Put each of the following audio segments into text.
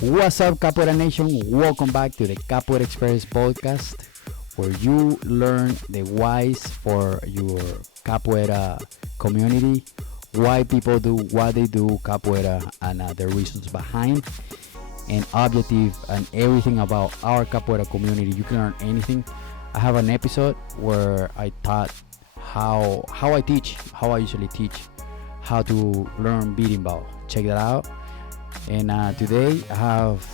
What's up, Capoeira Nation? Welcome back to the Capoeira Experience Podcast, where you learn the whys for your Capoeira community, why people do what they do, Capoeira, and the reasons behind, and objective, and everything about our Capoeira community. You can learn anything. I have an episode where I taught how I teach, how I usually teach, how to learn beating ball. Check that out. And today I have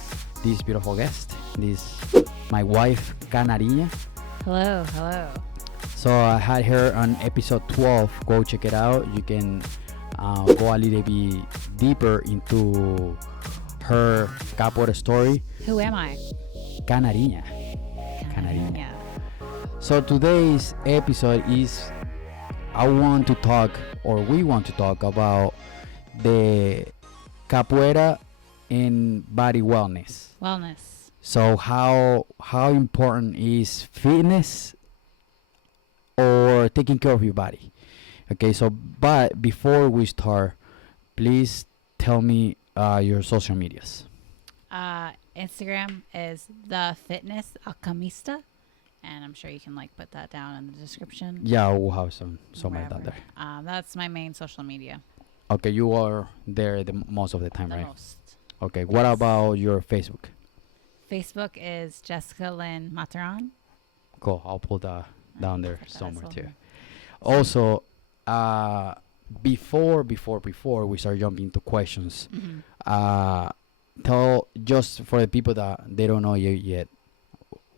this beautiful guest. My wife, Canarinha. Hello. So I had her on episode 12. Go check it out. You can go a little bit deeper into her capoeira story. Who am I? Canarinha. So today's episode is we want to talk about the capoeira and body wellness. So how important is fitness or taking care of your body? Okay, so but before we start, please tell me your social medias. Instagram is the Fitness Alchemista, and I'm sure you can put that down in the description. Yeah, we'll have some like that there. That's my main social media. Okay, you are there most of the time, right? Most. Okay, Yes. what about your Facebook? Facebook is Jessica Lynn Mataran. Cool, I'll put that down there Put that somewhere as too. well. Also, before we start jumping to questions, tell just for the people that they don't know you yet,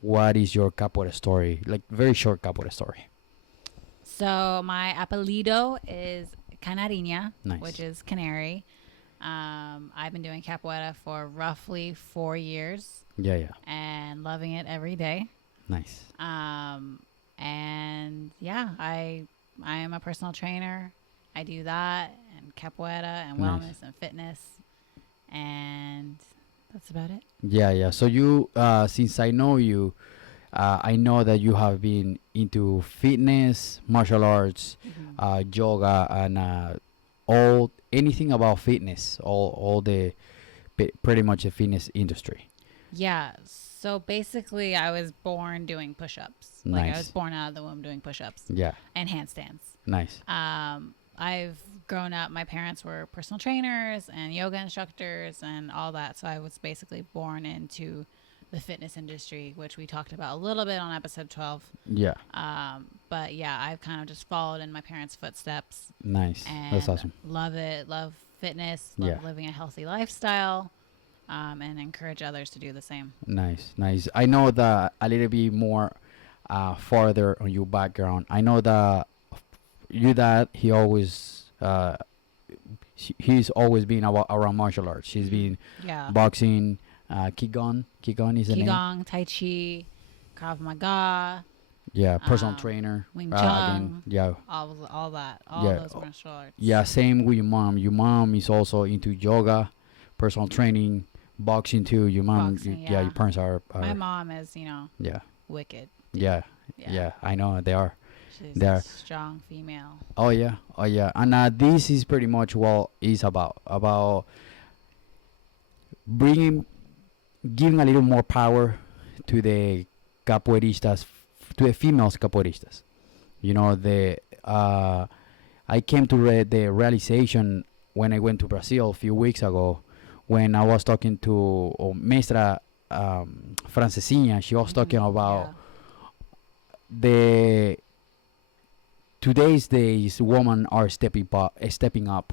what is your capoeira story? Like very short capoeira story. So my apellido is Canarinha, Nice. which is canary. I've been doing capoeira for roughly 4 years Yeah. and loving it every day. Nice. And yeah, I am a personal trainer. I do that and capoeira and Nice. wellness and fitness, and that's about it. Yeah. So you, since I know you, I know that you have been into fitness, martial arts, yoga, and anything about fitness, all the pretty much the fitness industry. Yeah. So basically, I was born doing push-ups. I Nice. was born out of the womb doing push-ups Yeah. and handstands. Nice. I've grown up, my parents were personal trainers and yoga instructors and all that. So I was basically born into the fitness industry, which we talked about a little bit on episode 12. Yeah. But yeah, I've kind of just followed in my parents' footsteps. Nice. And That's awesome. love it. Love fitness. Love living a healthy lifestyle. And encourage others to do the same. Nice. I know that a little bit more farther on your background. I know that your dad, he's always been around martial arts. He's been boxing, Qigong is the name. Qigong, Tai Chi, Krav Maga. Yeah, personal trainer. Wing Again, Chun. yeah. All that. Yeah. Those martial arts. Yeah, same with your mom. Your mom is also into yoga, personal training, boxing too. Your mom, Boxing, your parents are. My mom is, Yeah. wicked. Yeah. I know they are. She's They a are. strong female. Oh yeah. And this is pretty much what it's about giving a little more power to the capoeiristas, to the females capoeiristas. You know, I came to the realization when I went to Brazil a few weeks ago, when I was talking to Mestra Francesinha. She was talking about today's days women are stepping up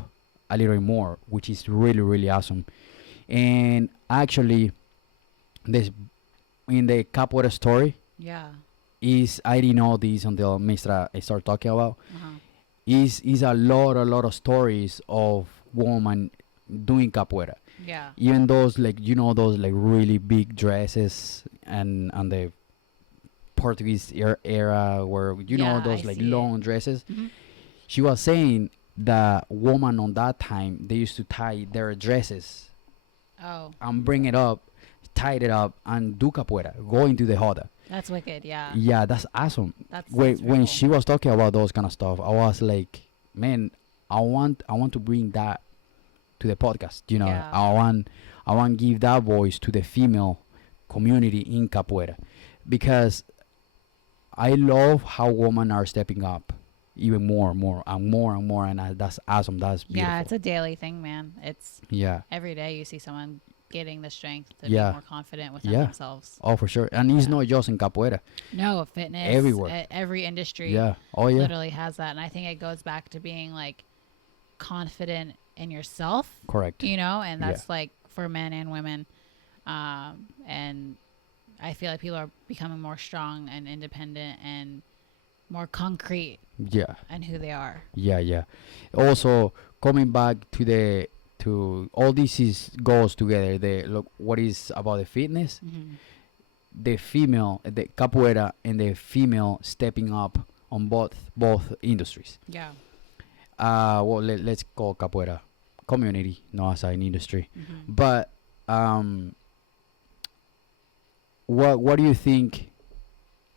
a little more, which is really, really awesome. And actually, this in the capoeira story is, I didn't know this until Mestra started talking about, is a lot of stories of women doing capoeira. Yeah. Even those those really big dresses and the Portuguese era where those long dresses. She was saying that women on that time, they used to tie their dresses and bring it up, tie it up, and do capoeira, go into the roda. That's wicked. Yeah. Yeah, that's awesome. That's when cool. she was talking about those kind of stuff, I was like, man, I want to bring that the podcast. You know, Yeah. I want give that voice to the female community in capoeira, because I love how women are stepping up even more and more and more and more, and that's awesome. That's beautiful. Yeah, it's a daily thing, man. It's Yeah. every day you see someone getting the strength to Yeah. be more confident within Yeah. themselves. Oh, for sure. And it's Yeah. not just in capoeira. No, fitness, Everywhere. every industry Yeah. Oh, yeah. literally has that. And I think it goes back to being like confident in yourself, Correct. you know, and Yeah. that's like for men and women. And I feel like people are becoming more strong and independent and more concrete Yeah. in who they are. Yeah. Yeah. Also, coming back to all this goes together. Look what is about the fitness, Mm-hmm. the capoeira and the female stepping up on both industries. Yeah. Well, let's call capoeira community, not as an industry. Mm-hmm. But what do you think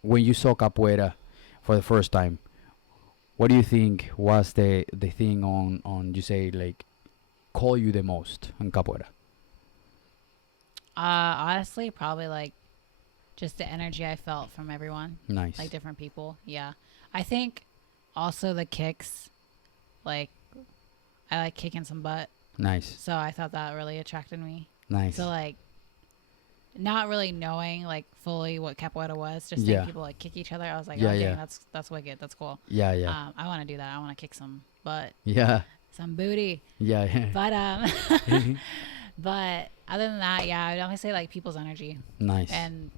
when you saw capoeira for the first time? What do you think was the thing on you say like call you the most on capoeira? Honestly, probably like just the energy I felt from everyone, Nice. like different people. Yeah. I think also the kicks, like I like kicking some butt. Nice. So I thought that really attracted me. Nice. So like not really knowing like fully what capoeira was, just Yeah. seeing people like kick each other. I was like, Yeah, okay, yeah. that's wicked. That's cool. Yeah. Yeah. I want to do that. I want to kick some butt, Yeah. some booty. Yeah. Yeah. But but other than that, yeah, I'd only say like people's energy, Nice. and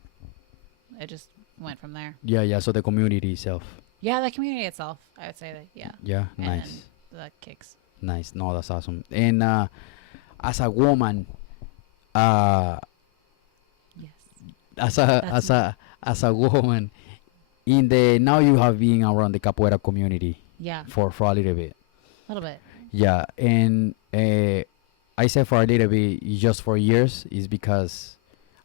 it just went from there. Yeah. Yeah. So the community itself. Yeah, the community itself, I would say that. Yeah, Yeah. and Nice. the kicks. Nice. No, that's awesome. And as a woman, Yes. as a woman, in the now you have been around the capoeira community Yeah, for a little bit. a little bit. Yeah, and I said for a little bit, just for years, is because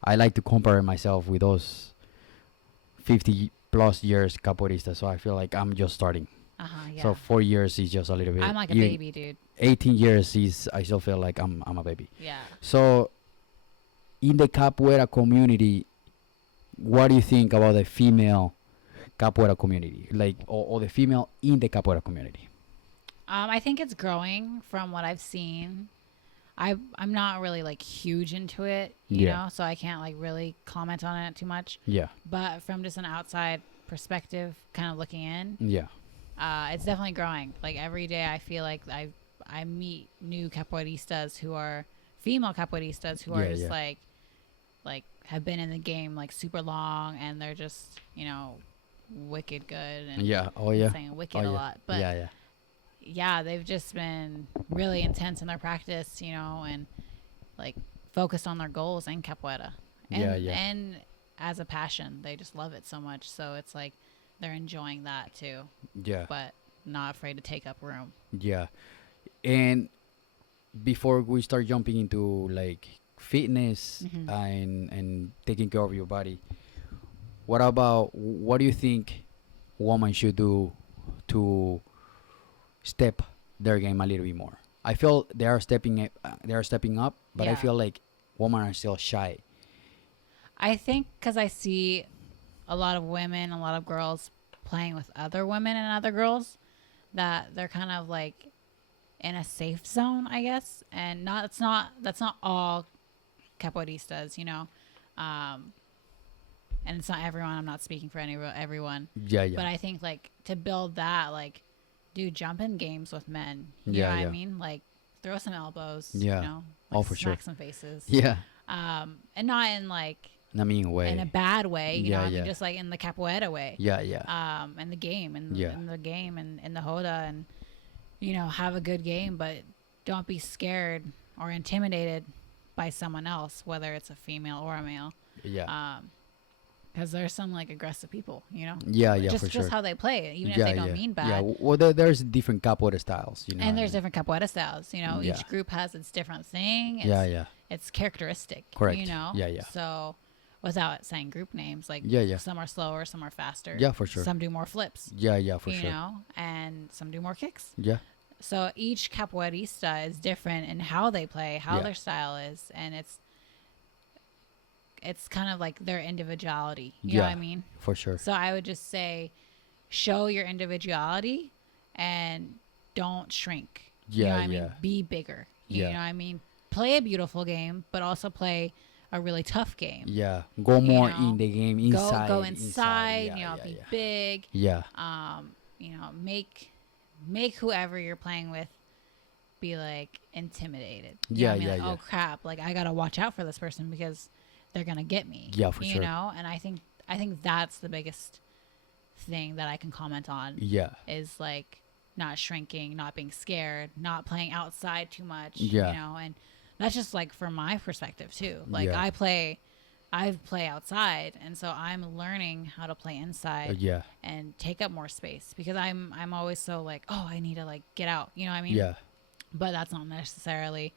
I like to compare myself with those 50 plus years capoeiristas. So I feel like I'm just starting. Yeah. So 4 years is just a little bit. I'm like a Even baby, dude. 18 years is I still feel like I'm a baby. Yeah. So in the capoeira community, what do you think about the female capoeira community, like or the female in the capoeira community? I think it's growing from what I've seen. I'm not really like huge into it, you Yeah. know, so I can't like really comment on it too much. Yeah, But from just an outside perspective, kind of looking in, yeah, it's definitely growing. Like every day, I feel like I meet new capoeiristas who are female capoeiristas who are Yeah, just yeah. like have been in the game like super long, and they're just, you know, wicked good. And yeah. Oh I'm yeah. saying wicked Oh a yeah. lot, but yeah. yeah, they've just been really intense in their practice, you know, and like focused on their goals in capoeira. And, Yeah, yeah. And as a passion, they just love it so much. So it's like they're enjoying that too, Yeah. but not afraid to take up room. Yeah. And before we start jumping into like fitness Mhm. and taking care of your body, what do you think women should do to step their game a little bit more? I feel they are stepping up, but I Yeah. feel like women are still shy. I think because I see a lot of women, a lot of girls playing with other women and other girls, that they're kind of like in a safe zone, I guess. And that's not all capoeiristas, you know. And it's not everyone. I'm not speaking for everyone. Yeah, yeah. But I think like to build that, like do jumping games with men. You Yeah, know what yeah. I mean? Like throw some elbows. Yeah. You know, Oh, like for sure. smack some faces. Yeah. And not in like I mean, way. in a bad way, you know. Yeah, I mean, yeah. just like in the capoeira way. Yeah, yeah. In the game, Yeah. in the game, and in the hoda, and you know, have a good game, but don't be scared or intimidated by someone else, whether it's a female or a male. Yeah. Because there's some like aggressive people, you know. Yeah, yeah, just for sure. just how they play it, even yeah, if they don't yeah. mean bad. Yeah, well, there's different capoeira styles, you know. And there's different capoeira styles, you know. Yeah. Each group has its different thing. It's, Yeah, yeah. It's characteristic. Correct. You know. Yeah, yeah. So, without saying group names, like Yeah, yeah. some are slower, some are faster. Yeah, for sure. Some do more flips. Yeah, yeah, for you sure. know, and some do more kicks. Yeah. So each capoeirista is different in how they play, how Yeah. their style is, and it's kind of like their individuality. You know what I mean? For sure. So I would just say, show your individuality and don't shrink. You know Yeah, what I mean? yeah. Be bigger. You Yeah. know what I mean? Play a beautiful game, but also play a really tough game. Yeah. Go more know, in the game, inside. Go inside, Yeah, you know, yeah, be yeah. big. Yeah. You know, make whoever you're playing with be like intimidated. You know what I mean? Yeah, Like, yeah. oh crap, like I gotta watch out for this person because they're gonna get me. Yeah, for you sure. know, and I think that's the biggest thing that I can comment on Yeah. is like not shrinking, not being scared, not playing outside too much. Yeah. You know, and that's just like from my perspective too. Like Yeah. I play outside, and so I'm learning how to play inside Yeah. and take up more space because I'm always so like, oh, I need to like get out. You know what I mean? Yeah. But that's not necessarily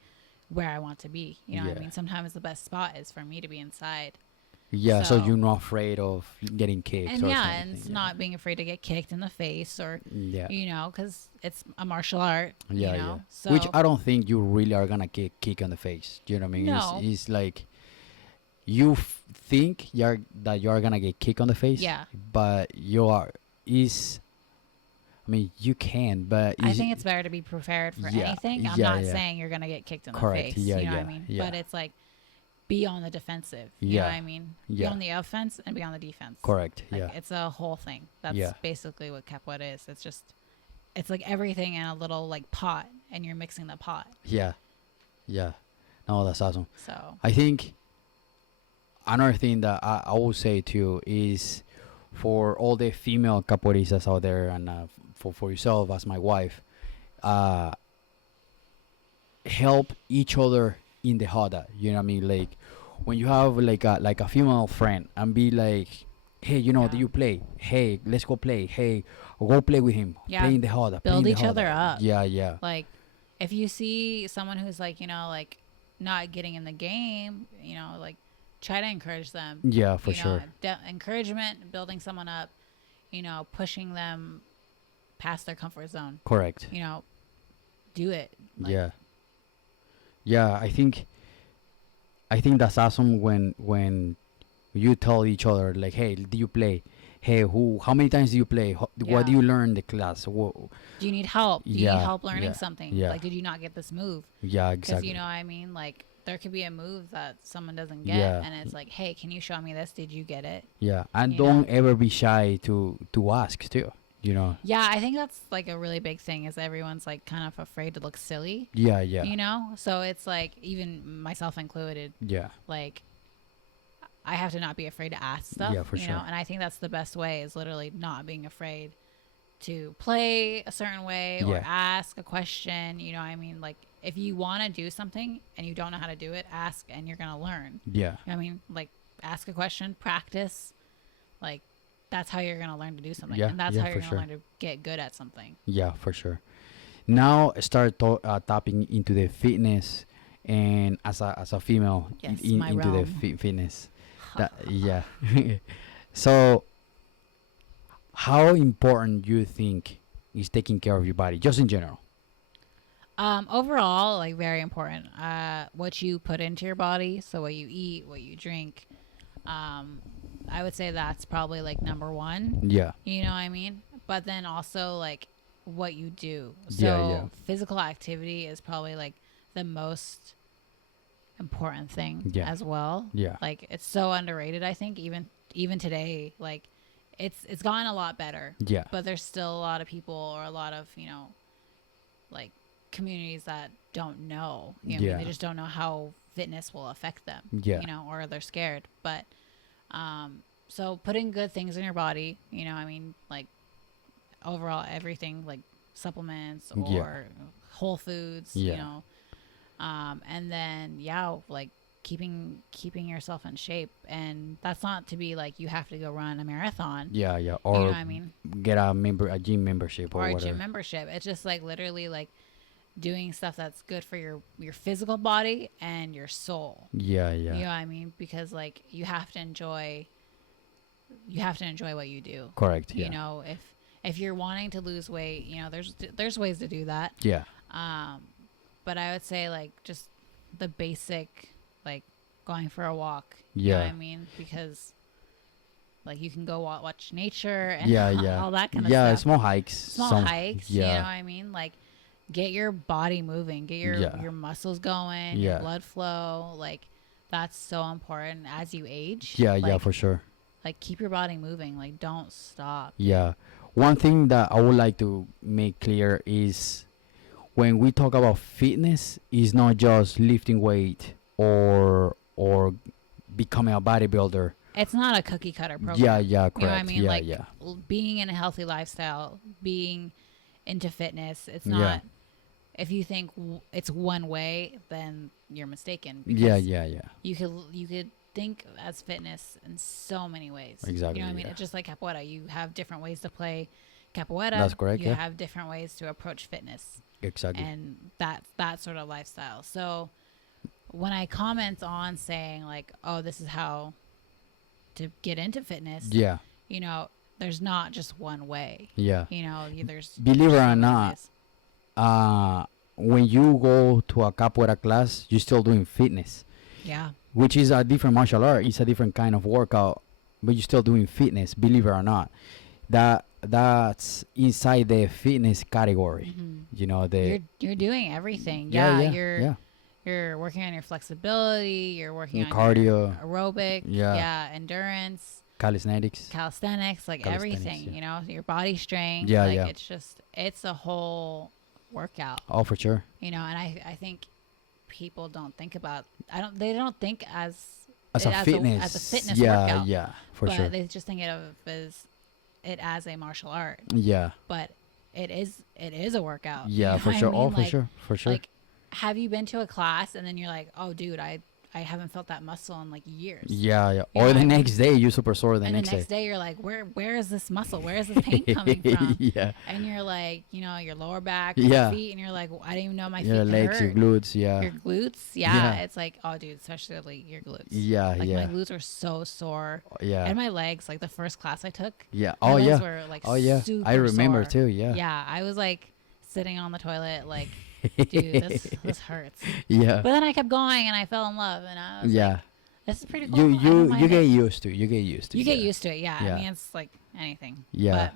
where I want to be. You know what I Yeah. mean? Sometimes the best spot is for me to be inside. Yeah. So, So- you're not afraid of getting kicked And or yeah, something. and it's yeah. not being afraid to get kicked in the face or, Yeah. you know, because it's a martial art, Yeah, you know? yeah. So, Which I don't think you really are gonna get kick on the face. Do you know what I mean? No. It's like you think that you're gonna get kicked on the face. Yeah. But you are is. I mean, you can, but I think it's better to be prepared for Yeah, anything. I'm yeah, not yeah. saying you're going to get kicked in the Correct, face. yeah, you know what I yeah, mean? yeah. But it's like, be on the defensive. You Yeah, know what I mean? Be yeah. on the offense and be on the defense. correct. Like, Yeah. it's a whole thing. That's Yeah. basically what capoeira is. It's like everything in a little like pot, and you're mixing the pot. Yeah. Yeah. No, that's awesome. So I think another thing that I will say too is for all the female capoeiristas out there and for yourself as my wife, help each other in the hoda. You know what I mean? Like when you have like a female friend and be like, hey, you know, Yeah. do you play? Hey, let's go play. Hey, go play with him. Yeah. Play in the hoda. play Build in the each other hoda." up. Yeah, yeah. like, if you see someone who's like, you know, like not getting in the game, you know, like try to encourage them. Yeah, for You know, sure. encouragement, building someone up, you know, pushing them past their comfort zone. Correct. You know, do it. Like, Yeah. Yeah, I think that's awesome when you tell each other like, hey, do you play? Hey, how many times do you play? Yeah. What do you learn in the class? Do you need help? Do you Yeah, need help learning yeah, something? yeah. Like, did you not get this move? Yeah, Because exactly. you know what I mean? Like, there could be a move that someone doesn't get, Yeah. and it's like, hey, can you show me this? Did you get it? Yeah, and you don't know? ever be shy to ask too. You know. Yeah, I think that's like a really big thing is everyone's like kind of afraid to look silly. Yeah, yeah, You know? So it's like, even myself included, yeah, like, I have to not be afraid to ask stuff. Yeah, for you know? sure. And I think that's the best way is literally not being afraid to play a certain way or Yeah. ask a question. You know what I mean? Like, if you want to do something and you don't know how to do it, ask and you're going to learn. yeah, You know what I mean? Like, ask a question, practice. Like, that's how you're going to learn to do something. Yeah, And that's yeah, how you're for going to sure. learn to get good at something. yeah, for sure. Now start tapping into the fitness, and as a female Yes, my into the realm. fitness. Yeah. So, how important you think is taking care of your body, just in general? Overall, like, very important. What you put into your body, so what you eat, what you drink. I would say that's probably like number one. Yeah, You know what I mean? But then also like what you do. So Yeah, yeah. physical activity is probably like the most important thing Yeah. as well. yeah, Like, it's so underrated, I think, even today. Like, it's gotten a lot better. yeah, But there's still a lot of people or a lot of, you know, like communities that don't know. You know what I mean? Yeah. They just don't know how fitness will affect them. Yeah. You know, or they're scared. But so putting good things in your body, you know, I mean, like overall everything, like supplements or Yeah. whole foods, Yeah. you know. And then like keeping yourself in shape, and that's not to be like you have to go run a marathon. yeah, You or know what I mean? get a gym membership or Or a whatever. gym membership. It's just like literally like doing stuff that's good for your physical body and your soul. Yeah, yeah, You know what I mean? Because like you have to enjoy what you do. correct. Yeah, You know, if you're wanting to lose weight, there's ways to do that. Yeah. But I would say like just the basic, like going for a walk. You know what I mean? Because like you can go watch nature and all that kind of stuff. Yeah, small hikes. Small hikes. You know what I mean? Like get your body moving, get your muscles going, your blood flow. Like that's so important as you age. Yeah, for sure. Like keep your body moving. Like don't stop. Yeah. One thing that I would like to make clear is when we talk about fitness, it's not just lifting weight or becoming a bodybuilder. It's not a cookie cutter program. Yeah, correct. You know what I mean? Yeah, like being in a healthy lifestyle, being into fitness, it's not. If you think it's one way, then you're mistaken. Yeah. You could think as fitness in so many ways. Exactly. You know what I mean? It's just like capoeira. You have different ways to play capoeira. That's correct. You have different ways to approach fitness. Exactly. And that sort of lifestyle. So when I comment on saying like, oh, this is how to get into fitness. Yeah. There's not just one way. Yeah. There's believe it so or many not, ways. When you go to a capoeira class, you're still doing fitness. Yeah. Which is a different martial art. It's a different kind of workout, but you're still doing fitness, believe it or not. That's inside the fitness category. Mm-hmm. You're doing everything. You're working on your flexibility. You're working on cardio, your aerobic. Endurance. Calisthenics, like everything. Your body strength. It's a whole workout. Oh, for sure. And I think people don't think about. They don't think as a fitness workout. Yeah, for sure. They just think of it as a martial art. Yeah. But it is a workout. Yeah, for sure. Oh, for sure. Like, have you been to a class and then you're like, oh, dude, I haven't felt that muscle in like years. Yeah. Or the next day you're super sore. The next day you're like, where is this muscle? Where is this pain coming from? Yeah. And you're like, your lower back, your feet, and you're like, I didn't even know my feet hurt. Your legs, your glutes, Your glutes, It's like, oh, dude, especially your glutes. Yeah, my glutes were so sore. Yeah. And my legs, like the first class I took. Yeah. My legs were like super I remember sore. too. Yeah. Yeah, I was like sitting on the toilet, like. Dude, this hurts. Yeah. But then I kept going and I fell in love and I was like, this is pretty cool. You get used to it. You get used to it. Yeah. I mean, it's like anything. Yeah.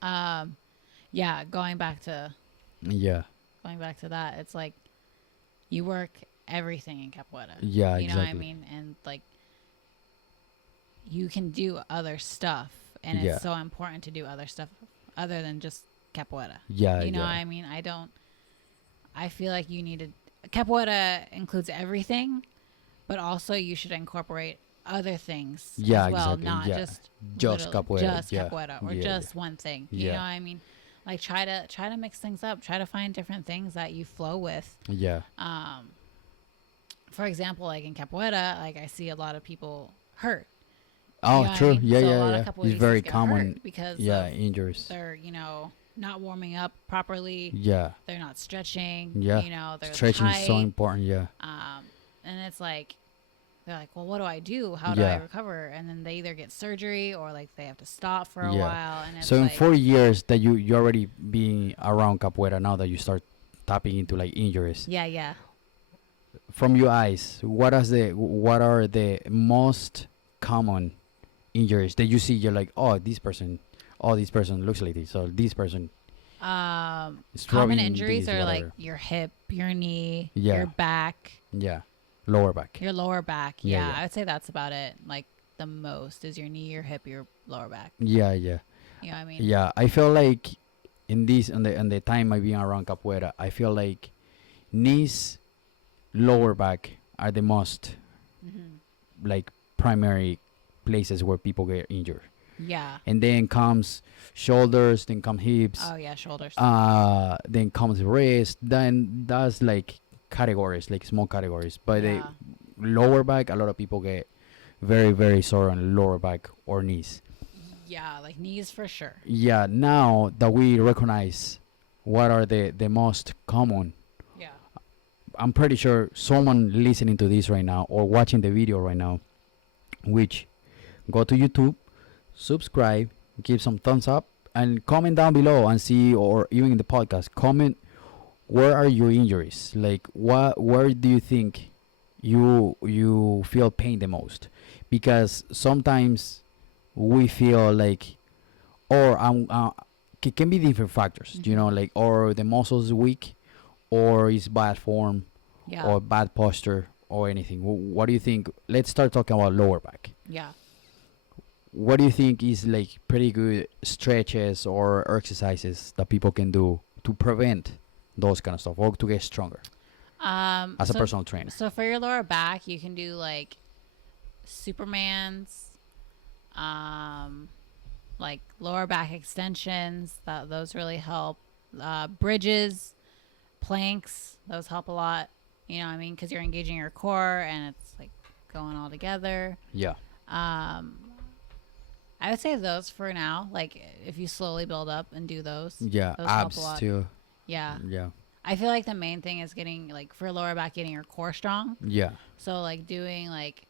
But, going back to that, it's like you work everything in capoeira. Yeah, you know what I mean? And like you can do other stuff and it's so important to do other stuff other than just capoeira. Yeah. You know what I mean? I feel like you need to. Capoeira includes everything, but also you should incorporate other things as well, not just capoeira or just one thing. You know what I mean? Like try to mix things up. Try to find different things that you flow with. Yeah. For example, like in capoeira, like I see a lot of people hurt. Oh, true. Yeah. It's very common because injuries. They're not warming up properly. Yeah. They're not stretching. Yeah. They're stretching tight. is so important. Yeah. And it's like, they're like, well, what do I do? How do I recover? And then they either get surgery or like they have to stop for a while. And it's so in 4 years that you already being around capoeira, now that you start tapping into like injuries. Yeah. From your eyes, what are the most common injuries that you see? You're like, this person looks like this, or this person. Common injuries are like your hip, your knee, your back. Yeah, lower back. Your lower back. Yeah, I would say that's about it. Like the most is your knee, your hip, your lower back. Yeah. You know what I mean? Yeah, I feel like in the time I've been around capoeira, I feel like knees, lower back are the most like primary places where people get injured. Yeah. And then comes shoulders, then come hips. Oh yeah, shoulders. Then comes wrist. Then that's like categories, like small categories. But the lower back, a lot of people get very, very sore on lower back or knees. Yeah, like knees for sure. Yeah, now that we recognize what are the most common, I'm pretty sure someone listening to this right now or watching the video right now, which go to YouTube, subscribe, give some thumbs up, and comment down below and see, or even in the podcast, comment where are your injuries, like where do you think you feel pain the most, because sometimes we feel like, or it can be different factors, you know, like, or the muscles weak, or is bad form, Yeah. or bad posture, or anything. What do you think? Let's start talking about lower back. Yeah. What do you think is like pretty good stretches or exercises that people can do to prevent those kind of stuff, or to get stronger as a personal trainer? So for your lower back, you can do like Superman's, like lower back extensions. Those really help. Bridges, planks, those help a lot. You know what I mean? Because you're engaging your core and it's like going all together. Yeah. I would say those for now. Like if you slowly build up and do those. Yeah. Those help a Abs lot. too. Yeah. Yeah. I feel like the main thing is getting, like, for lower back, getting your core strong. Yeah. So like doing like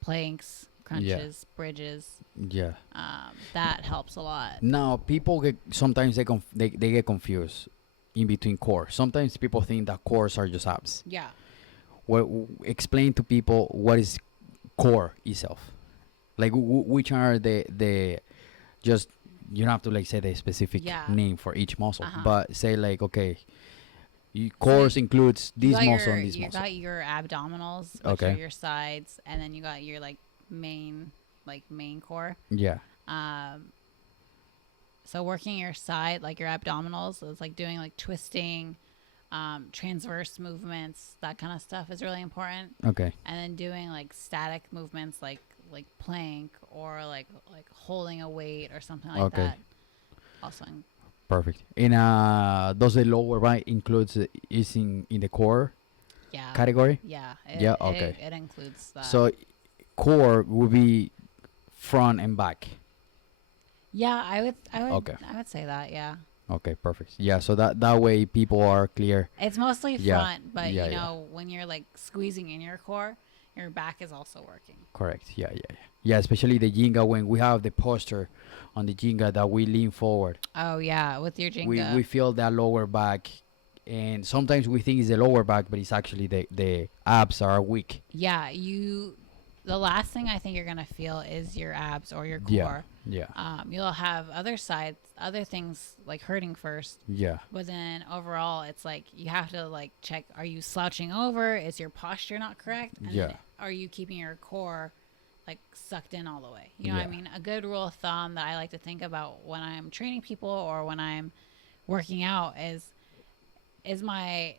planks, crunches, bridges. Yeah. That helps a lot. Now people get, sometimes they get confused in between core. Sometimes people think that cores are just abs. Yeah. Explain to people what is core itself. Like which are the just, you don't have to like say the specific name for each muscle, but say like, okay, cores includes this muscle and this muscle. You got your abdominals, which are your sides, and then you got your like main core. Yeah. So working your side, like your abdominals, is like doing like twisting, transverse movements, that kind of stuff is really important. Okay. And then doing like static movements, like plank, or like holding a weight or something like that. Also. Perfect. And does the lower back includes is in the core category? Yeah. It includes that. So core would be front and back. Yeah, I would say that. Yeah. Okay, perfect. Yeah, so that way people are clear. It's mostly front, but you know, when you're like squeezing in your core, your back is also working. Correct. Yeah, especially the Jenga, when we have the posture on the Jenga that we lean forward. Oh yeah, with your Jenga. We feel that lower back, and sometimes we think it's the lower back, but it's actually the abs are weak. Yeah, the last thing I think you're gonna feel is your abs or your core. Yeah. You'll have other things like hurting first. Yeah. But then overall, it's like you have to like check: are you slouching over? Is your posture not correct? And are you keeping your core like sucked in all the way? You know what I mean? A good rule of thumb that I like to think about when I'm training people or when I'm working out is my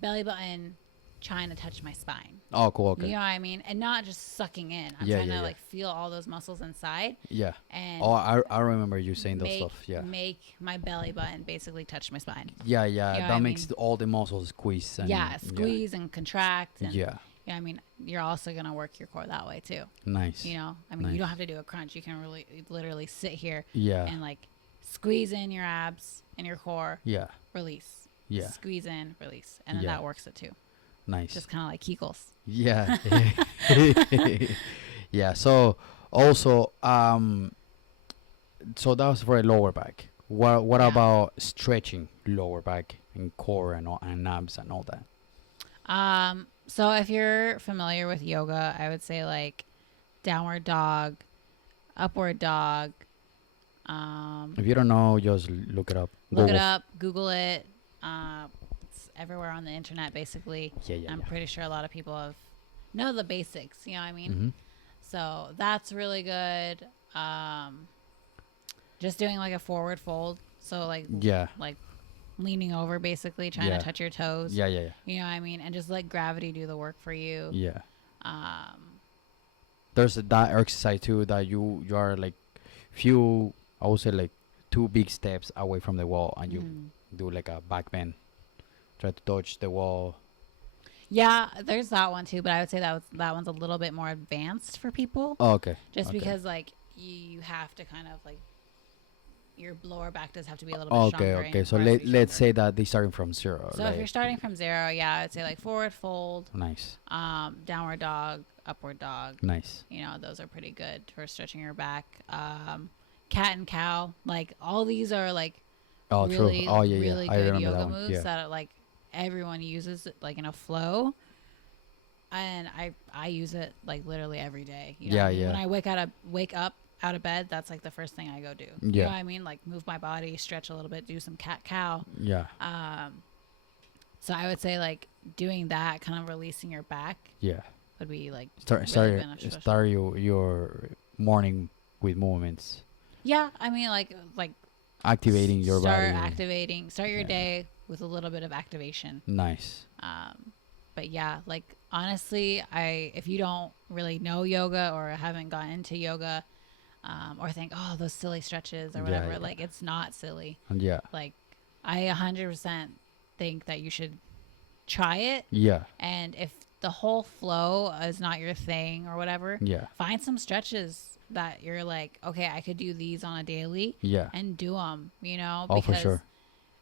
belly button trying to touch my spine. Oh, cool. Okay. You know what I mean? And not just sucking in. I'm trying to like feel all those muscles inside. Yeah. And I remember you saying those stuff. Yeah. Make my belly button basically touch my spine. Yeah. You know that makes all the muscles squeeze. And, squeeze and contract. And, yeah. Yeah, I mean, you're also gonna work your core that way too. Nice. You know, I mean, you don't have to do a crunch. You can literally sit here. Yeah. And like squeeze in your abs and your core. Yeah. Release. Yeah. Squeeze in, release, and then that works it too. Nice. Just kind of like Kegels. Yeah. Yeah. So also, so that was for a lower back. What about stretching lower back and core and abs and all that? So if you're familiar with yoga, I would say like downward dog, upward dog. If you don't know, just look it up. Google it. It's everywhere on the internet, basically. Yeah. I'm pretty sure a lot of people know the basics. You know what I mean? Mm-hmm. So that's really good. Just doing like a forward fold. So like leaning over, basically trying to touch your toes. Yeah. You know what I mean? And just let gravity do the work for you. Yeah. There's that exercise too that you are like I would say like 2 big steps away from the wall, and you do like a back bend. Try to touch the wall. Yeah, there's that one too, but I would say that one's a little bit more advanced for people. Oh, okay. Because like you have to kind of like your lower back does have to be a little bit stronger. Okay. So let's say that they're starting from zero. So if you're starting from zero, I would say like forward fold. Nice. Downward dog, upward dog. Nice. You know, those are pretty good for stretching your back. cat and cow. Like all these are like Oh, really, true. Oh, yeah, really yeah. I good remember yoga that one. moves Yeah. that are like everyone uses like in a flow. And I use it like literally every day. You know Yeah, what I mean? yeah. When I wake up out of bed, that's like the first thing I go do. You Yeah. know what I mean? Like move my body, stretch a little bit, do some cat cow. Yeah. So I would say like doing that, kind of releasing your back, Yeah. would be like Start, really start, beneficial. start your morning with movements, Yeah, I mean like activating your body. Start your Yeah. day with a little bit of activation. Nice. But yeah, like honestly, if you don't really know yoga or haven't gotten into yoga, or think, oh, those silly stretches or Yeah, whatever, yeah. like it's not silly. Yeah. Like I 100% think that you should try it. Yeah. And if the whole flow is not your thing or whatever, Yeah. find some stretches that you're like, okay, I could do these on a daily Yeah. and do them, you know, Oh, because for sure.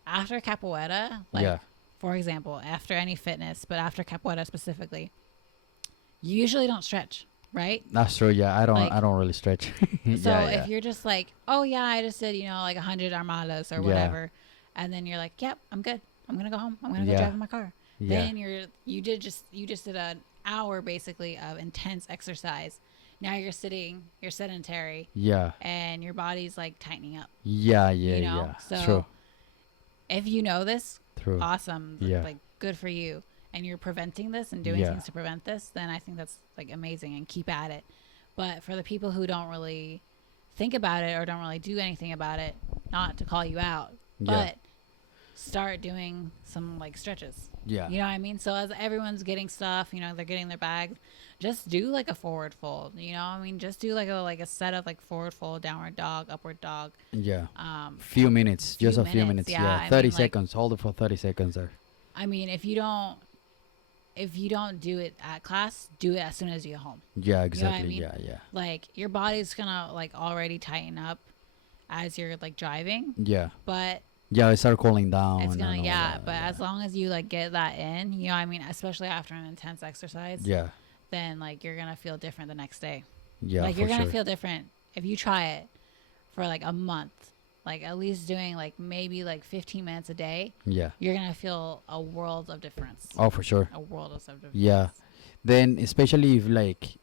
after capoeira, like Yeah. for example, after any fitness, but after capoeira specifically, you usually don't stretch, right? That's true. Yeah. I Like- don't really stretch. So yeah. if you're just like, oh yeah, I just did, like 100 armadas or Yeah. whatever, and then you're like, yep, I'm good. I'm gonna go home. I'm gonna go Yeah. drive in my car. Yeah. Then you just did an hour basically of intense exercise. Now you're sedentary, Yeah. and your body's like tightening up. Yeah. Yeah. You know? Yeah. So True. if you know this, True. awesome. Yeah. Like good for you. And you're preventing this and doing Yeah. things to prevent this, then I think that's like amazing, and keep at it. But for the people who don't really think about it or don't really do anything about it, not to call you out, Yeah. but start doing some like stretches. Yeah. You know what I mean? So as everyone's getting stuff, they're getting their bags, just do like a forward fold. Just do like a set of like forward fold, downward dog, upward dog. Yeah. Few minutes. Just a few minutes. yeah. Yeah. I 30 mean, like- seconds. Hold it for 30 seconds there. I mean, if you don't do it at class, do it as soon as you get home. Yeah. Exactly. mean? Yeah. Yeah. Like your body's gonna like already tighten up as you're like driving, Yeah. but Yeah. It start cooling down. it's gonna and all that, but yeah. as long as you like get that in, especially after an intense exercise, Yeah. then like you're gonna feel different the next day. Yeah. Like for you're gonna sure. feel different if you try it for like a month, like at least doing like maybe like 15 minutes a day. Yeah. You're gonna feel a world of difference. Oh, for sure. A world of difference. Yeah. Then especially if like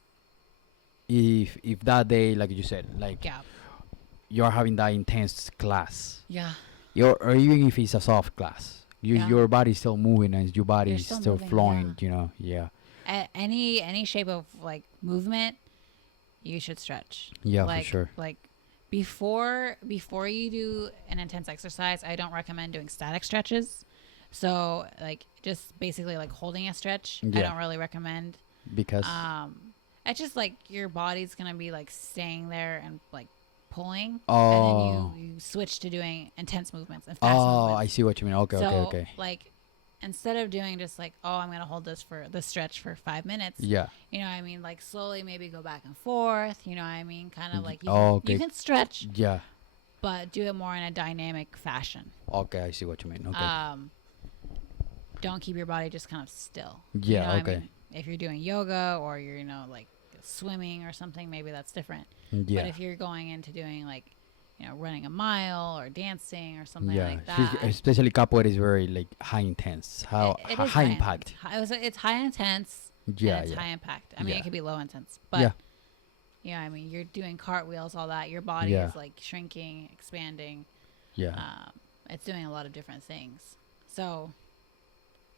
if that day, like you said, like Yeah. you're having that intense class, Yeah. or even if it's a soft class, Yeah. your body's still moving and your body's still still moving, flowing. Yeah. Any shape of like movement, you should stretch. Yeah, Like, for sure. Like before you do an intense exercise, I don't recommend doing static stretches. So like just basically like holding a stretch. I Yeah. don't really recommend. Because It's just like your body's gonna be like staying there and like pulling, Oh. and then you switch to doing intense movements and fast movements. I see what you mean. Okay, So okay. like instead of doing just like, oh, I'm gonna hold this stretch for 5 minutes. Yeah. Like slowly maybe go back and forth. Kind of like Okay. you can stretch, Yeah. but do it more in a dynamic fashion. Okay, I see what you mean. Okay. Don't keep your body just kind of still. Yeah, what okay. I mean? If you're doing yoga or you're like swimming or something, maybe that's different. Yeah. But if you're going into doing like running a mile or dancing or something Yeah. like that, Especially capoeira is very like high intense. it is High impact. It's high intense. Yeah. And it's Yeah. high impact. I mean, Yeah. it could be low intense, but you're doing cartwheels, all that. Your body Yeah. is like shrinking, expanding. Yeah. It's doing a lot of different things. So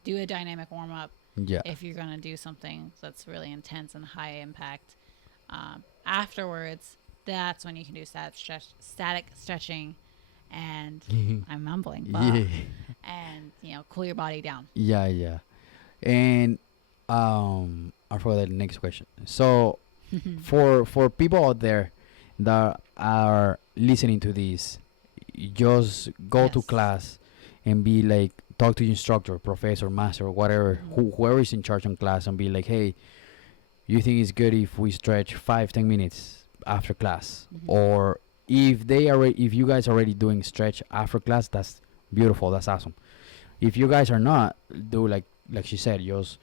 do a dynamic warm up Yeah. if you're going to do something that's really intense and high impact. Afterwards, that's when you can do static stretching, and I'm mumbling, Yeah. and cool your body down. Yeah, yeah. And I forgot the next question. So for people out there that are listening to this, just go to Yes. class and be like, talk to your instructor, professor, master, whatever, whoever is in charge in class, and be like, hey, you think it's good if we stretch 5-10 minutes after class? Or if you guys are already doing stretch after class, that's beautiful, that's awesome. If you guys are not, do like she said, just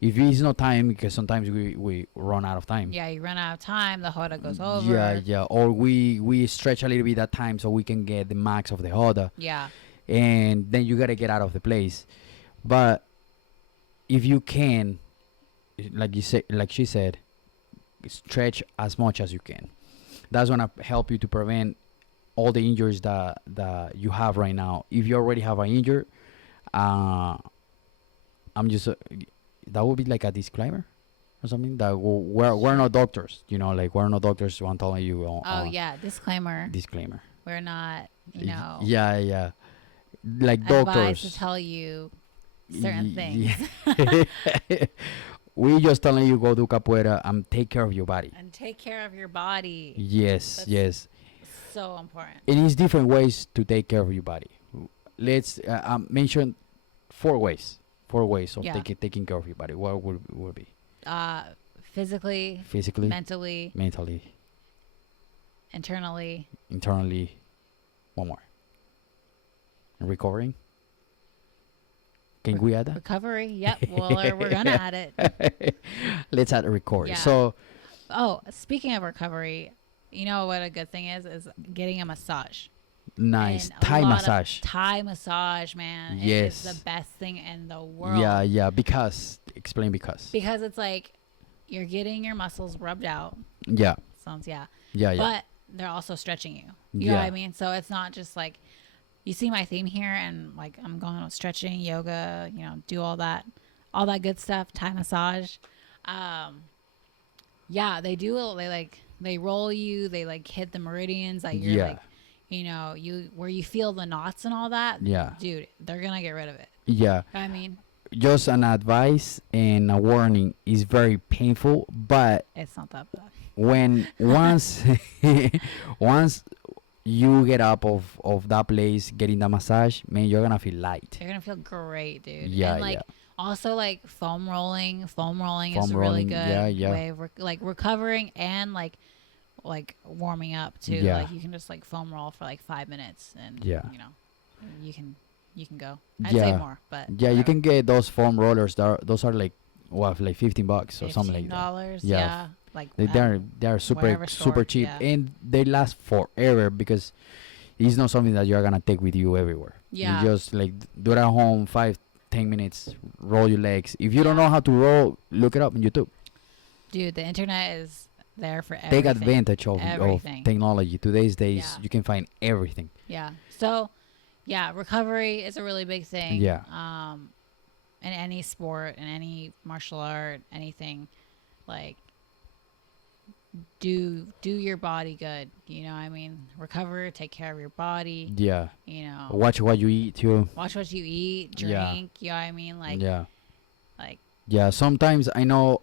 If it's no time, because sometimes we run out of time. Yeah, you run out of time, the hoda goes over. Yeah. Or we stretch a little bit that time so we can get the max of the hoda. Yeah. And then you gotta get out of the place. But if you can, like she said, stretch as much as you can. That's gonna help you to prevent all the injuries that you have right now. If you already have an injury, I'm just that would be like a disclaimer or something that we're not doctors, like we're not doctors. So I'm telling you. Disclaimer. Disclaimer. We're not, Yeah. Like advised doctors to tell you certain things. We just telling you go do capoeira and take care of your body. And take care of your body. Yes. So important. It is different ways to take care of your body. Let's mention four ways of taking care of your body. What would be? Physically, mentally, internally. One more. Recovering. Can we add that? Recovery. Yep. Well, we're gonna add it. Let's add a recovery. Yeah. So. Oh, speaking of recovery, you know what a good thing is getting a massage. Nice. And Thai massage. Thai massage, man. Yes. It's the best thing in the world. Yeah. Explain because. Because it's like you're getting your muscles rubbed out. Yeah. Yeah. But they're also stretching you. You know what I mean? So it's not just like, you see my theme here, and like I'm going with stretching, yoga, do all that good stuff, Thai massage. Yeah, they do. They roll you. They like hit the meridians that you're like, where you feel the knots and all that. Yeah. Dude, they're gonna get rid of it. Yeah. I mean, just an advice and a warning is very painful, but it's not that bad. When once you get up of that place, getting the massage, man, you're gonna feel light. You're gonna feel great, dude. Yeah, and also like foam rolling is a really good way of recovering and like warming up too. Yeah. Like you can just like foam roll for like 5 minutes, and you can go. I'd say more, but you can get those foam rollers. Those are like $15 or something like that. $15, yeah. Like they're super cheap, and they last forever because it's not something that you're gonna take with you everywhere. Yeah. You just like do it at home, 5-10 minutes, roll your legs. If you don't know how to roll, look it up on YouTube. Dude, the internet is there for everything. Take advantage of technology. Today's days, you can find everything. Yeah. So, recovery is a really big thing. Yeah. In any sport, in any martial art, anything, like, do your body good. You know what I mean? Recover, take care of your body. Yeah. Watch what you eat too. Watch what you eat, drink. You know what I mean? Like. Yeah. Like. Yeah. Sometimes I know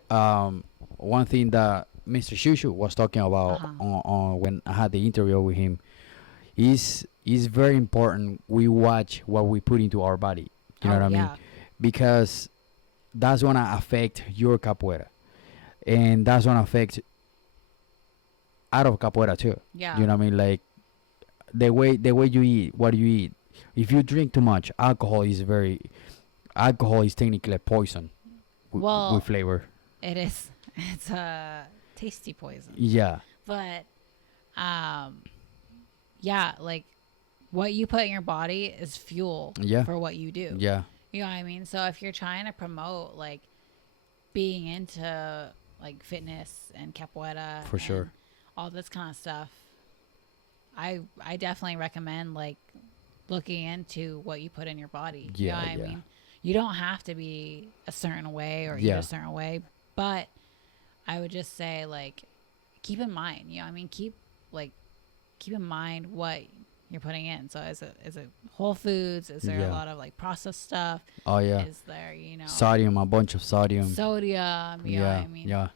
one thing that Mr. Shushu was talking about on when I had the interview with him is very important. We watch what we put into our body. You know what I mean? Because that's gonna affect your capoeira, and that's gonna affect out of capoeira too. Yeah. You know what I mean? Like the way you eat, what you eat. If you drink too much, alcohol is technically poison with flavor. It is. It's a tasty poison. Yeah. But like what you put in your body is fuel for what you do. Yeah. You know what I mean? So if you're trying to promote like being into like fitness and capoeira for sure, all this kind of stuff, I definitely recommend like looking into what you put in your body. You know what I mean? You don't have to be a certain way or eat a certain way, but I would just say like keep in mind, you know what I mean? Keep in mind what you're putting in. So is it whole foods? Is there a lot of like processed stuff? Oh yeah. Is there, sodium, a bunch of sodium. You know what I mean? Yeah.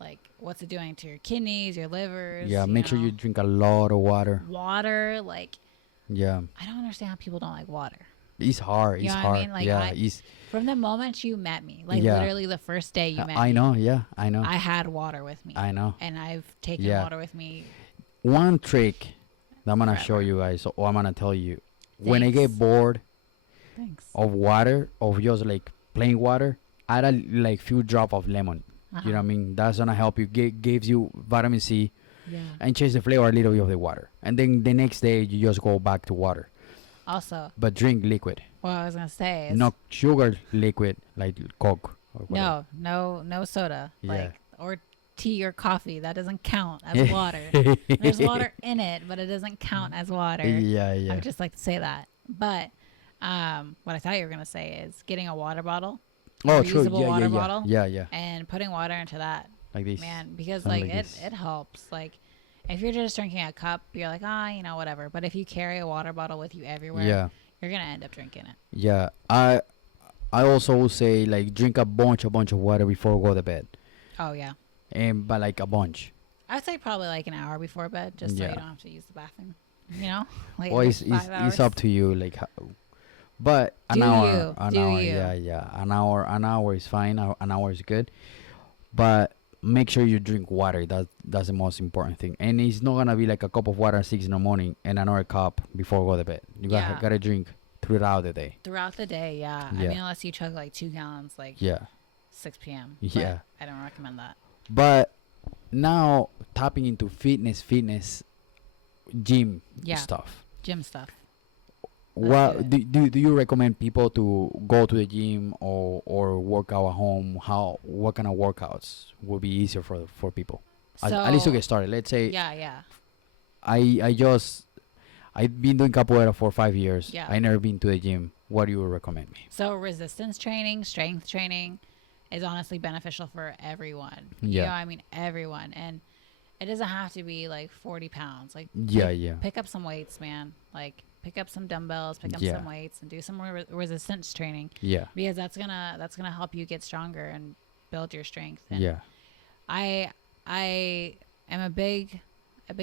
Like what's it doing to your kidneys, your livers? Yeah, make sure you drink a lot of water. Water, like I don't understand how people don't like water. It's hard. You know what I mean? Like from the moment you met me, like literally the first day you met me. I know, I know. I had water with me. I know. And I've taken water with me. One trick that I'm gonna show you guys, or I'm gonna tell you, when I get bored of water, of just like plain water, add a like few drop of lemon. You know what I mean? That's gonna help you. Gives you vitamin C Yeah. and change the flavor a little bit of the water. And then the next day you just go back to water. Also, But drink liquid, what I was gonna say is not sugar liquid like Coke or whatever. no soda. Yeah. Like or tea or coffee. That doesn't count as water. There's water in it, but it doesn't count as water. Yeah, I yeah. would just like to say that. But what I thought you were gonna say is getting a water bottle, Oh, true. reusable Yeah, water yeah, yeah. bottle, Yeah. and putting water into that, Like this. man, because Something like like it this. it helps. Like if you're just drinking a cup, you're like, you know, whatever. But if you carry a water bottle with you everywhere, Yeah. you're gonna end up drinking it. Yeah. I also would say like drink a bunch of water before go to bed. Oh yeah. And but like a bunch. I'd say probably like an hour before bed, just so Yeah. you don't have to use the bathroom. You know, like Well, every it's 5 hours. it's up to you. Like, but an Do hour, you. an Do hour, you. yeah. An hour is fine. An hour is good. But make sure you drink water. That's the most important thing. And it's not gonna be like a cup of water at 6 in the morning and another cup before go to bed. You Yeah. gotta drink throughout the day. Throughout the day, yeah. I Yeah. mean, unless you chug like 2 gallons, like Yeah. 6 p.m. Yeah. But I don't recommend that. But now tapping into fitness, gym Yeah. stuff. Gym stuff. What do you recommend people to go to the gym or work out at home? What kind of workouts would be easier for people? At least to get started. Let's say Yeah. I've been doing capoeira for 5 years. Yeah. I never been to the gym. What do you recommend me? So resistance training, strength training is honestly beneficial for everyone. Yeah. You know, I mean, everyone. And it doesn't have to be like 40 pounds. Like, Yeah. pick up some weights, man. Like, pick up some dumbbells, pick up Yeah. some weights, and do some resistance training, Yeah. because that's gonna help you get stronger and build your strength. And Yeah. I am a big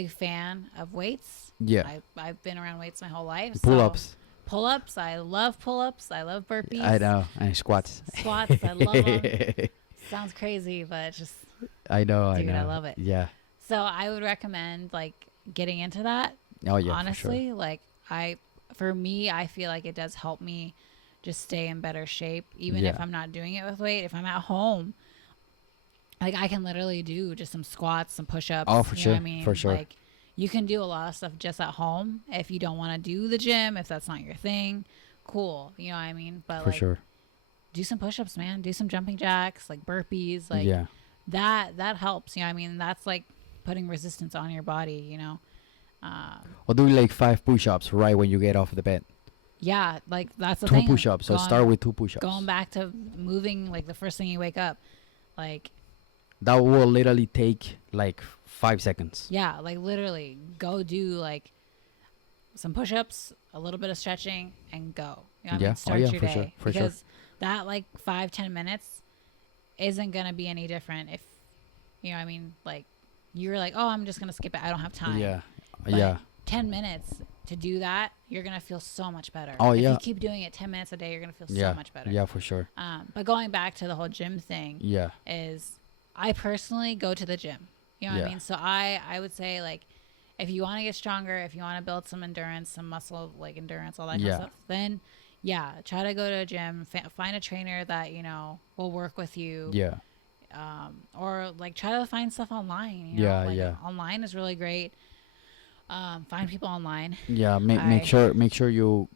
fan of weights. Yeah. I've been around weights my whole life. Pull-ups. Pull-ups. I love pull-ups. I love burpees. I know. And squats. Squats. I love them. Sounds crazy, but it's just I know. Dude, I know. I love it. Yeah. so I would recommend like getting into that. Oh yeah. Honestly, like for me, I feel like it does help me just stay in better shape, even if Yeah. I'm not doing it with weight. If I'm at home, like I can literally do just some squats, some push-ups. Oh, for you know sure, what I mean? for sure. Like you can do a lot of stuff just at home if you don't want to do the gym, if that's not your thing. Cool, you know what I mean? But For like, sure. do some push-ups, man. Do some jumping jacks, like burpees, like Yeah. that helps. You know what I mean? That's like putting resistance on your body. You know. Or do like 5 push-ups right when you get off the bed. Yeah, like that's the 2 thing. push-ups. So start with 2 push-ups. Going back to moving, like the first thing you wake up, like That will literally take like 5 seconds. yeah, like literally go do like some push-ups, a little bit of stretching, and go. You know what I Yeah. mean? Start Yeah, your for day sure, for sure. because that like 5-10 minutes isn't gonna be any different if you know what I mean. Like you're like, oh, I'm just gonna skip it. I don't have time. Yeah. But Yeah. 10 minutes to do that, you're gonna feel so much better. Oh, if yeah. you keep doing it 10 minutes a day, you're gonna feel Yeah. so much better. Yeah, for sure. But going back to the whole gym thing, Yeah. is I personally go to the gym. You know what Yeah. I mean? So I would say like if you want to get stronger, if you want to build some endurance, some muscle like endurance, all that kind Yeah. of stuff, then yeah, try to go to a gym, find a trainer that, you know, will work with you. Yeah. Or like try to find stuff online. You know? Yeah, Like, yeah. online is really great. Find people online. Yeah, make I- make sure you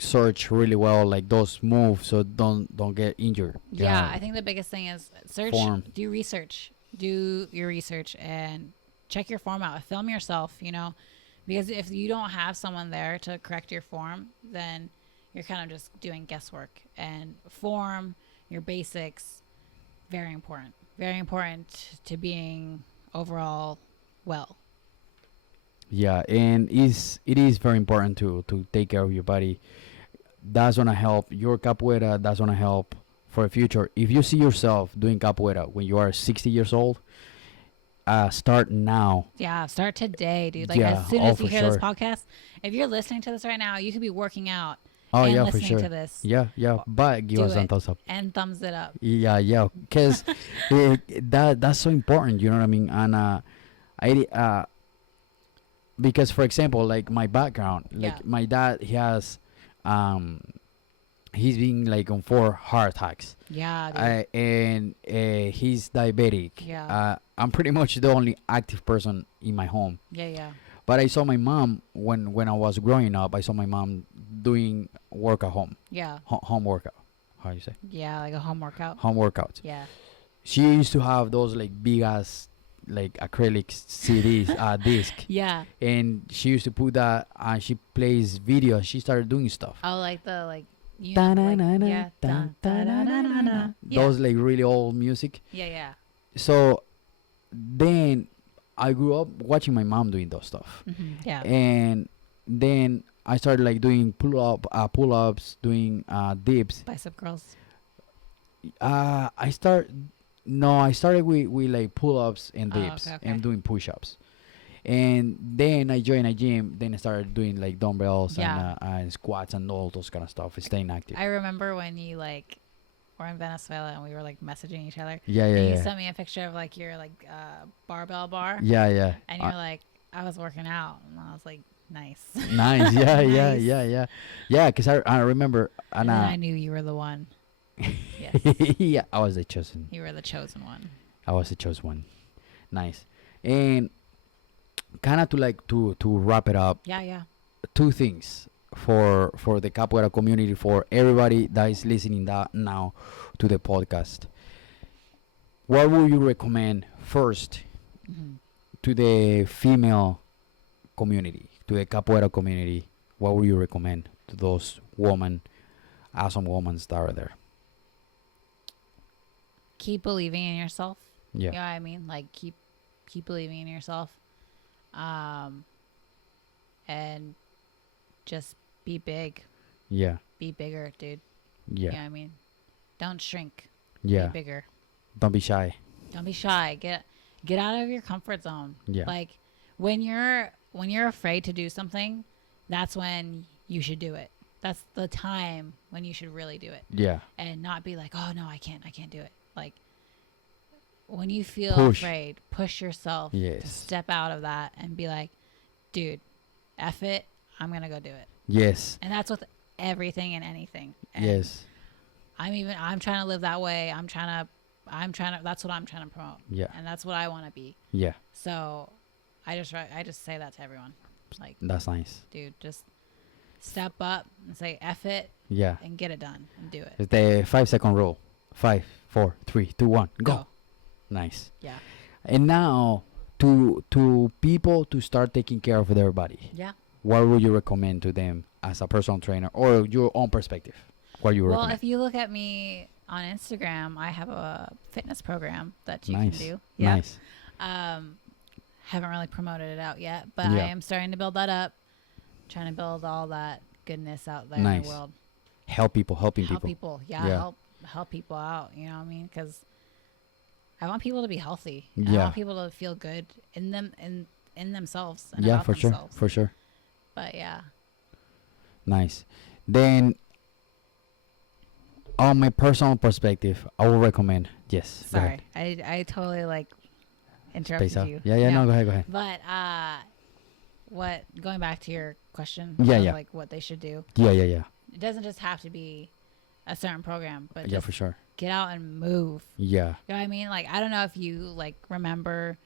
search really well like those moves so don't get injured. Yeah, I think the biggest thing is search, Form. do your research and check your form out. Film yourself, you know, because if you don't have someone there to correct your form, then you're kind of just doing guesswork. And form, your basics, very important. Very important to being overall well. Yeah, and it is very important to take care of your body. That's gonna help your capoeira. That's gonna help for the future. If you see yourself doing capoeira when you are 60 years old, start now. Yeah, start today, dude. Like Yeah, as soon oh, as you for hear this sure. podcast, if you're listening to this right now, you could be working out Oh and yeah, for listening sure. to this Yeah, but give Do us a it. thumbs up. and thumbs it up. Yeah, because that's so important. You know what I mean? And because for example, like my background, like Yeah. my dad, he he's been like on 4 heart attacks. Yeah, dude. And he's diabetic. Yeah. I'm pretty much the only active person in my home. Yeah. But I saw my mom when I was growing up. I saw my mom doing work at home, Yeah. home workout. How do you say? Yeah, like a home workout. Home workouts. Yeah. She used to have those like big ass like acrylic CDs, disc, Yeah. and she used to put that and she plays video. She started doing stuff. Oh, like the like. You Da-na-na-na, yeah. dun, Da-da-da-da-da-da. Those like really old music. Yeah. So then I grew up watching my mom doing those stuff, Yeah. and then I started like doing pull-ups, doing dips. Bicep curls. I started with like pull-ups and Oh, dips okay. and doing push-ups, and then I joined a gym. Then I started doing like dumbbells Yeah. and squats and all those kind of stuff, staying active. I remember when you like were in Venezuela and we were like messaging each other. Yeah, And you yeah. sent me a picture of like your like barbell bar. Yeah. And you're like, I was working out, and I was like, nice. Nice. Yeah, Nice. yeah. Because I remember And then I knew you were the one. Yes, yeah, I was the chosen. you were the chosen one. I was the chosen one. Nice. And kind of to wrap it up, Yeah. 2 things for the capoeira community, for everybody that is listening that now to the podcast. What would you recommend first to the female community, to the capoeira community? What would you recommend to those awesome women that are there? Keep believing in yourself. Yeah. You know what I mean? Like keep believing in yourself. And just be big. Yeah. Be bigger, dude. Yeah. You know what I mean? Don't shrink. Yeah. Be bigger. Don't be shy. Don't be shy. Get out of your comfort zone. Yeah. Like when you're afraid to do something, that's when you should do it. That's the time when you should really do it. Yeah. And not be like, oh no, I can't do it. Like when you feel afraid, push yourself to Yes. step out of that and be like, dude, F it, I'm gonna go do it. Yes. And that's with everything and anything. And Yes. I'm trying to live that way. I'm trying to that's what I'm trying to promote. Yeah. And that's what I want to be. Yeah. So I just say that to everyone. Like, That's nice. dude, just step up and say F it Yeah. and get it done and do it. It's the 5-second rule. 5, 4, 3, 2, 1, go. Nice. Yeah. And now to people to start taking care of their body. Yeah. What would you recommend to them as a personal trainer, or your own perspective? What you Well, recommend? if you look at me on Instagram, I have a fitness program that you Nice. can do. Yeah. Nice. Haven't really promoted it out yet, but Yeah. I am starting to build that up. Trying to build all that goodness out there in Nice. the world. Helping Help people. people. Yeah. Yeah. Help people out. You know what I mean? Because I want people to be healthy. I Yeah. want people to feel good in themselves. And Yeah, about for themselves. sure. For sure. But yeah. Nice. Then, on my personal perspective, I would recommend. Yes. go Sorry, ahead. I totally like Space interrupted out. you. Yeah. No, go ahead. But going back to your question, Yeah, of, yeah. like what they should do. Yeah. It doesn't just have to be a certain program, but Yeah, just for sure. get out and move. Yeah. You know what I mean? Like I don't know if you like remember,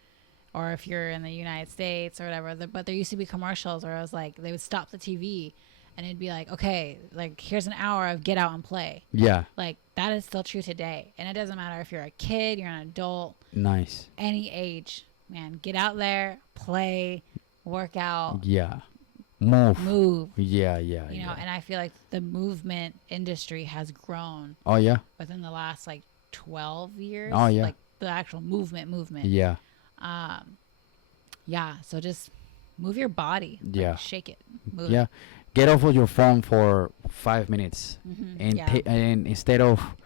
or if you're in the United States or whatever. But there used to be commercials where I was like, they would stop the TV, and it'd be like, okay, like here's an hour of get out and play. Yeah. Like that is still true today, and it doesn't matter if you're a kid, you're an adult, Nice. any age, man. Get out there, play, work out, Yeah. Move. Yeah. Yeah. You know, and I feel like the movement industry has grown Oh yeah. within the last like 12 years. Oh, yeah. Like the actual movement. Yeah. Yeah. So just move your body. Like, Yeah. shake it. Move Yeah. it. Get off of your phone for 5 minutes, and Yeah. and instead of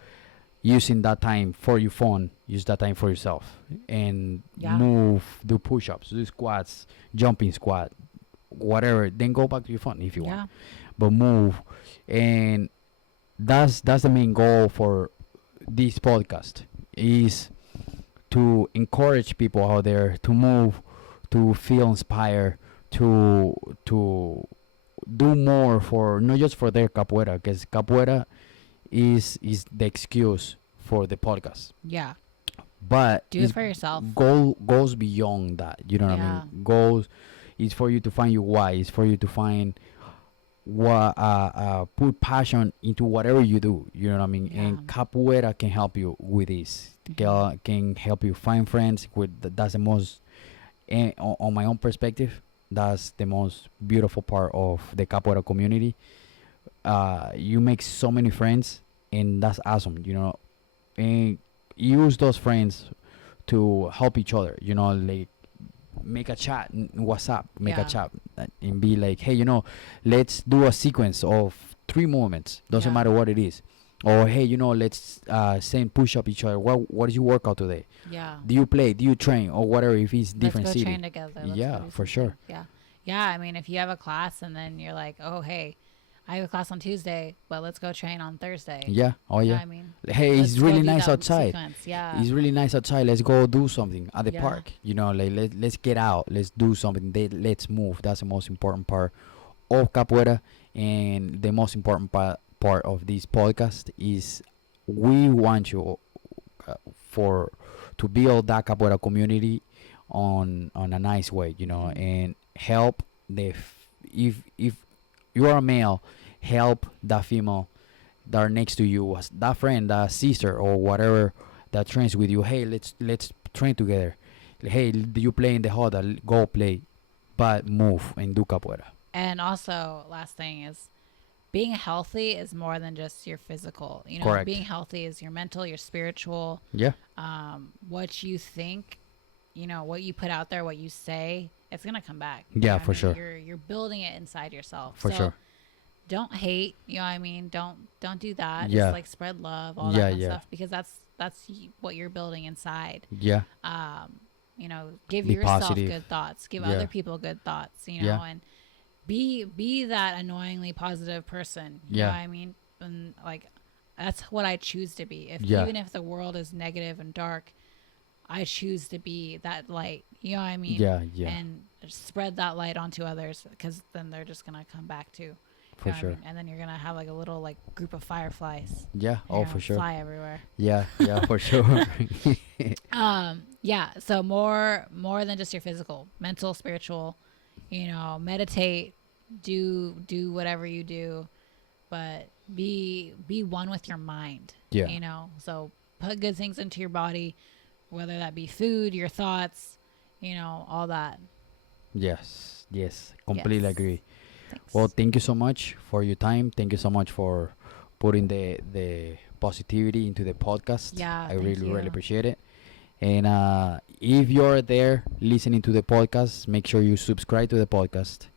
using that time for your phone, use that time for yourself and Yeah. move, do push-ups, do squats, jumping squat, whatever. Then go back to your phone if you want, but move. And that's the main goal for this podcast, is to encourage people out there to move, to feel inspired, to do more for not just for their capoeira, because capoeira is the excuse for the podcast. Yeah. But Do it for yourself. goes beyond that. You know what I mean? Goes is for you to find your why. It's for you to find what put passion into whatever you do. You know what I mean? Yeah. And capoeira can help you with this. Can help you find friends. That's the most. And on my own perspective, that's the most beautiful part of the capoeira community. You make so many friends, and that's awesome. You know, and use those friends to help each other. You know, like make a chat in WhatsApp, make a chat, and be like, hey, you know, let's do a sequence of 3 movements. Doesn't matter what it is. Or hey, you know, let's send push up each other. What did you work out today? Yeah. Do you play? Do you train? Or whatever, if it's different Let's go city. train together. Let's Yeah, go do for something. sure. Yeah. Yeah. I mean, if you have a class and then you're like, oh, hey, I have a class on Tuesday, but let's go train on Thursday. Yeah. Oh You know yeah. what I mean, Hey, let's it's go really do nice that outside. sequence. Yeah. It's really nice outside. Let's go do something at the Yeah. park. You know, like let's get out. Let's do something. Let's move. That's the most important part of capoeira, and the most important part of this podcast is we want you to build that capoeira community on a nice way. You know, and help if you are a male, help that female that are next to you, that friend, that sister, or whatever that trains with you. Hey, let's train together. Hey, do you play in the huddle? Go play, but move and do capoeira. And also, last thing is, being healthy is more than just your physical. You know, Correct. being healthy is your mental, your spiritual. Yeah. What you think, you know, what you put out there, what you say, it's gonna come back. You know Yeah, what I for mean? sure. You're building it inside yourself. For So sure. don't hate. You know what I mean? Don't do that. Yeah. Just like spread love, all Yeah, that kind of yeah. stuff, because that's what you're building inside. Yeah. You know, give Be yourself positive. good thoughts. Give Yeah. other people good thoughts. You know, Yeah. and be that annoyingly positive person. You know Yeah. what I mean? And like, that's what I choose to be. Yeah. Even if the world is negative and dark, I choose to be that light. You know what I mean? Yeah. Yeah. And spread that light onto others, because then they're just gonna come back too. You For know what I sure. mean? And then you're gonna have like a little like group of fireflies. Yeah. They're Oh, gonna for sure. Fly everywhere. Yeah. Yeah. For sure. Yeah. So more than just your physical, mental, spiritual. You know, meditate, do whatever you do, but be one with your mind. Yeah. You know, so put good things into your body, whether that be food, your thoughts, you know, all that. Yes. Yes. Completely Yes. agree. Thanks. Well, thank you so much for your time. Thank you so much for putting the positivity into the podcast. Yeah, I thank really you. appreciate it. And if you're there listening to the podcast, make sure you subscribe to the podcast.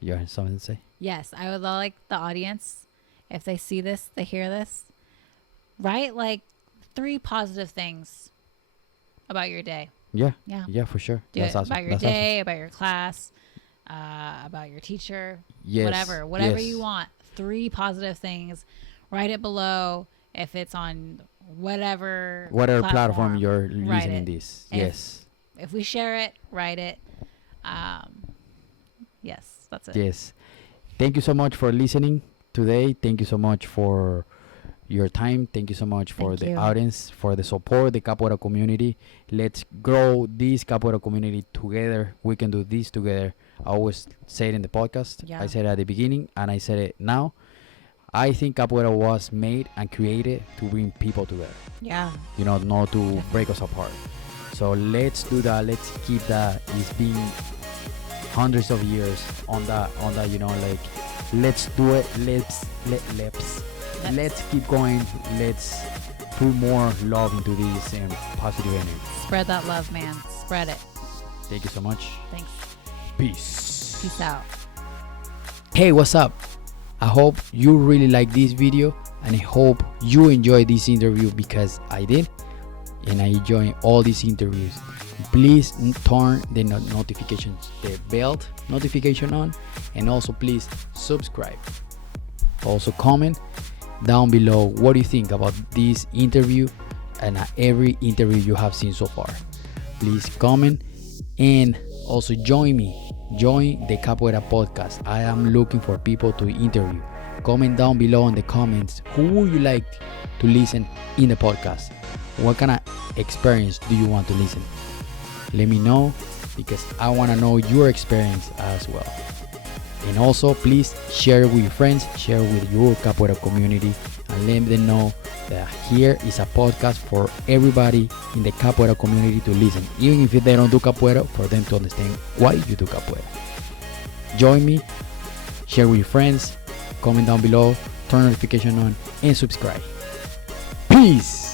You have something to say? Yes, I would like the audience, if they see this, they hear this, write like 3 positive things about your day. Yeah. Yeah. Yeah, for sure. Do That's it awesome. about your That's day, about your class, about your teacher, Yes. whatever Yes. you want. 3 positive things. Write it below. If it's on whatever platform you're write listening it. this. If- Yes. If we share it, write it. Yes, that's it. Yes. Thank you so much for listening today. Thank you so much for your time. Thank you so much for Thank the you. audience, for the support, the capoeira community. Let's grow this capoeira community together. We can do this together. I always say it in the podcast. Yeah. I said it at the beginning, and I said it now. I think capoeira was made and created to bring people together. Yeah. You know, not to break us apart. So let's do that. Let's keep that. It's been hundreds of years on that. You know, like let's do it. Let's keep going. Let's put more love into this and positive energy. Spread that love, man. Spread it. Thank you so much. Thanks. Peace. Peace out. Hey, what's up? I hope you really like this video, and I hope you enjoy this interview, because I did, and I enjoy all these interviews. Please turn the notifications, the bell notification on, and also please subscribe. Also comment down below what do you think about this interview and every interview you have seen so far. Please comment, and also join the Capoeira podcast. I am looking for people to interview. Comment down below in the comments who would you like to listen in the podcast. What kind of experience do you want to listen? Let me know, because I want to know your experience as well. And also, please share with your friends, share with your Capoeira community, and let them know that here is a podcast for everybody in the Capoeira community to listen, even if they don't do Capoeira, for them to understand why you do Capoeira. Join me, share with your friends, comment down below, turn notification on, and subscribe. Peace!